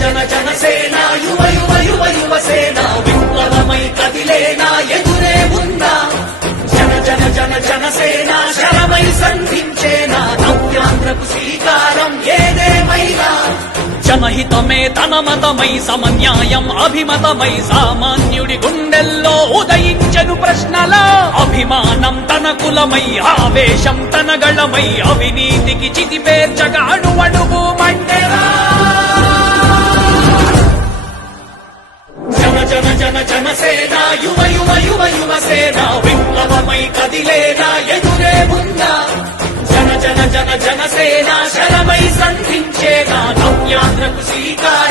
జన జనసేన యువ యువ యువ యువసేన విప్లవమై కదిలేనా ఎదురే ఉందా జన జన జన జనసేన శరమై సంధించేనా నవ్యాంధ్రకు శ్రీకారం ఏదేమైనా జనహితమే తన మతమై సమన్యాయం అభిమతమై సామాన్యుడి గుండెల్లో ఉదయించెను ప్రశ్నల అభిమానం తన కులమై ఆవేశం తన గళమై అవినీతికి చితిపేర్చగా అణువణువు మంటెరా జన జన జన జనసేన యువ యువ యువ యువసేన విప్లవమై కదిలేనా ఎదురే ఉందా జన జన జన జనసేన శరమై సంధించేనా నవ్యాంధ్రకు శ్రీకారం